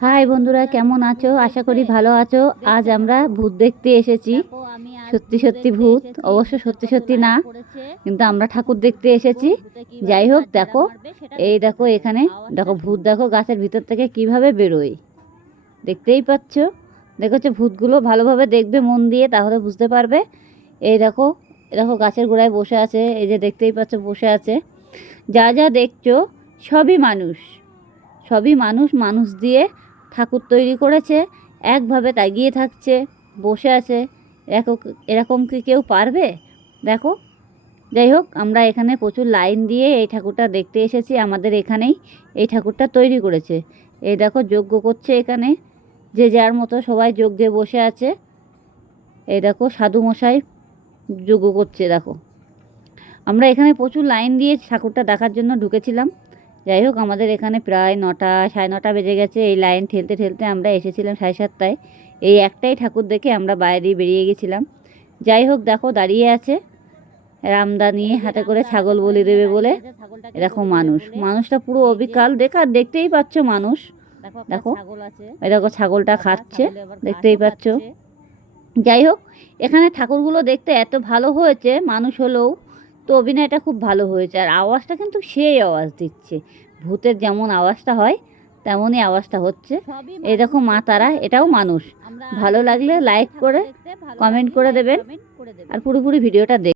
High বন্ধুরা কেমন আছো? আশা করি ভালো আছো। আজ আমরা ভূত দেখতে এসেছি। সত্যি সত্যি ভূত। অবশ্য সত্যি সত্যি না কিন্তু আমরা ঠাকুর দেখতে এসেছি। যাই হোক দেখো এই দেখো এখানে দেখো ভূত দেখো গাছের ভিতর থেকে কীভাবে বেরোয়। দেখতেই পাচ্ছ? দেখেছ ভূতগুলো ভালোভাবে দেখবে মন দিয়ে তাহলে বুঝতে পারবে। এই দেখো দেখো গাছের গোড়ায় বসে আছে। এই যে দেখতেই পাচ্ছ বসে আছে। যা যা দেখছ সবই মানুষ। সবই মানুষ মানুষ দিয়ে ঠাকুর তৈরি করেছে, একভাবে তাগিয়ে থাকছে, বসে আছে। এরকম এরকম কি কেউ পারবে? দেখো। যাই হোক, আমরা এখানে প্রচুর লাইন দিয়ে এই ঠাকুরটা দেখতে এসেছি, আমাদের এখানেই এই ঠাকুরটা তৈরি করেছে। এই দেখো, যজ্ঞ করছে এখানে। যে যার মতো সবাই যজ্ঞে বসে আছে। এই দেখো, সাধু মশাই যজ্ঞ করছে, দেখো। আমরা এখানে প্রচুর লাইন দিয়ে ঠাকুরটা দেখার জন্য ঢুকেছিলাম। যাই হোক, আমাদের এখানে প্রায় নটা, সাড়ে নটা বেজে গেছে। এই লাইন ঠেলতে ঠেলতে আমরা এসেছিলাম সাড়ে সাতটায়। এই একটাই ঠাকুর দেখে আমরা বাইরে বেরিয়ে গেছিলাম। যাই হোক, দেখো দাঁড়িয়ে আছে। রামদা নিয়ে হাতে করে ছাগল বলি দেবে বলে। এরকম মানুষ। মানুষটা পুরো অবিকাল। দেখা দেখতেই পাচ্ছ মানুষ। দেখো দেখো ছাগলটা খাচ্ছে। দেখতেই পাচ্ছ। যাই হোক, এখানে ঠাকুরগুলো দেখতে এত ভালো হয়েছে, মানুষ হলেও তো অভিনয়টা খুব ভালো হয়েছে। আর আওয়াজটা কিন্তু সেই আওয়াজ দিচ্ছে। ভূতের যেমন আওয়াজটা হয় তেমনই আওয়াজটা হচ্ছে। এরকম দেখো মা তারা এটাও মানুষ। ভালো লাগলে লাইক করে কমেন্ট করে দেবেন। আর পুরোপুরি ভিডিওটা দেখ